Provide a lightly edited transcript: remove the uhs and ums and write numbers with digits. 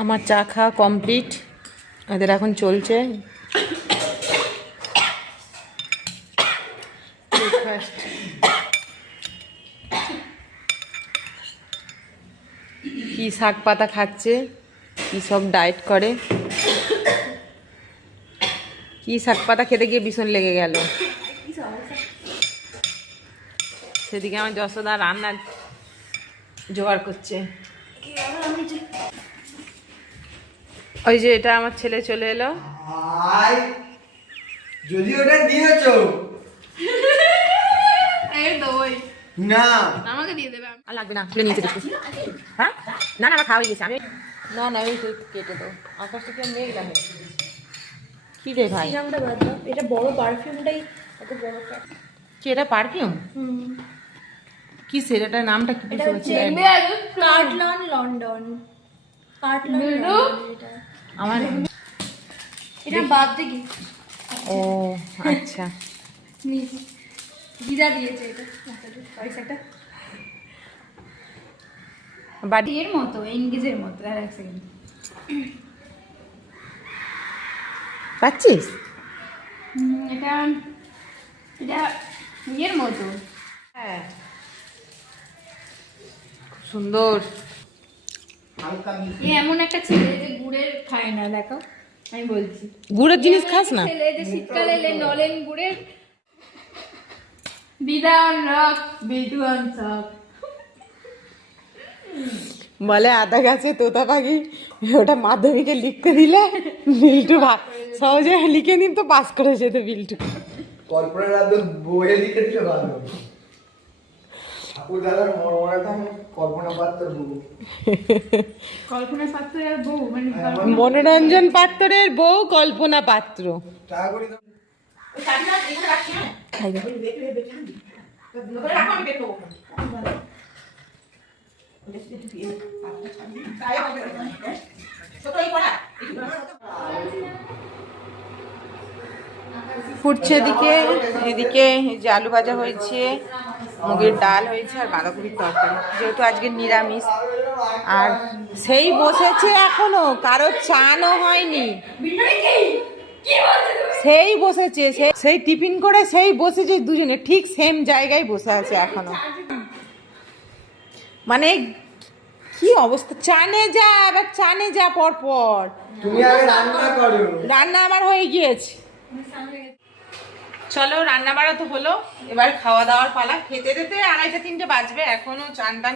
আমার চা খাওয়া কমপ্লিট, এদের এখন চলছে ব্রেকফাস্ট। কি শাক পাতা খাচ্ছে, কি সব ডায়েট করে, কি শাক পাতা খেতে গিয়ে ভীষণ লেগে গেল। সেদিকে আমার যশোদা রান্নার জোগাড় করছে। ওই যে এটা আমার ছেলে চলে এলো। যদি ওটা দিয়েছো না আমাকে দিয়ে দেবে, আর লাগবে না, তুলে নিয়েছে দেখি। হ্যাঁ না না আমার খাওয়া হয়ে গেছে। আমি না না ওই তো কেটে দাও, আকাশটা কি মেঘ লাগে। কি রে ভাই, এটা বড় পারফিউমটাই এত বড়। কি এটা পারফিউম? কি সে এটার নামটা কি? এটা হচ্ছে কার্টলন লন্ডন। কার্টলন এটা আমার এটা বার্থডে গিফট। ও আচ্ছা। দিদা দিয়েছে এটা পয়সাটা। বাড়ি এর মতো এনগেজের মতো। আর এক সেকেন্ড পাচ্ছিস? এটা এটা এর মতো। হ্যাঁ খুব সুন্দর। এ এমন একটা ছেলে যে গুড়ের খায় না, দেখো আমি বলছি। গুড়ের জিনিস খাস না? ছেলে যে শীতকালে এলে নলেন গুড়ের দিদা অন রক বিটু অন সক। বলে আদা গাছে তোতা পাখি, ওটা মাধ্যমিকে লিখতে দিলে বিল্টু সহজে লিখে নিন তো পাস করে যেত বিল্টু। কল্পনা রাতে বইয়ে লিখে দিলে ভালো। ঠাকুর দাদার মরমরাটা কল্পনা পাত্রের বউ। কল্পনা পাত্রের বউ মানে মনোরঞ্জন পাত্রের বউ কল্পনা পাত্র। টাকা করি দাও। ফুটছে এদিকে, এদিকে এই যে আলু ভাজা হয়েছে, মুগের ডাল হয়েছে আর বাঁধাকপির তরকারি, যেহেতু আজকে নিরামিষ। আর সেই বসেছে এখনো, কারোর চানও হয়নি, সেই বসেছে, সেই টিফিন করে সেই বসেছে দুজনে, ঠিক সেম জায়গায় বসে আছে এখনো। মানে কি অবস্থা, চানে যা এবার, চানে যা পর পর। তুমি আগে রান্না করো। রান্না আমার হয়ে গিয়েছে, চলো রান্না বাড়া তো হলো, এবার খাওয়া দাওয়ার পালা। খেতে খেতে 2:30-3টে বাজবে, এখনো চান টান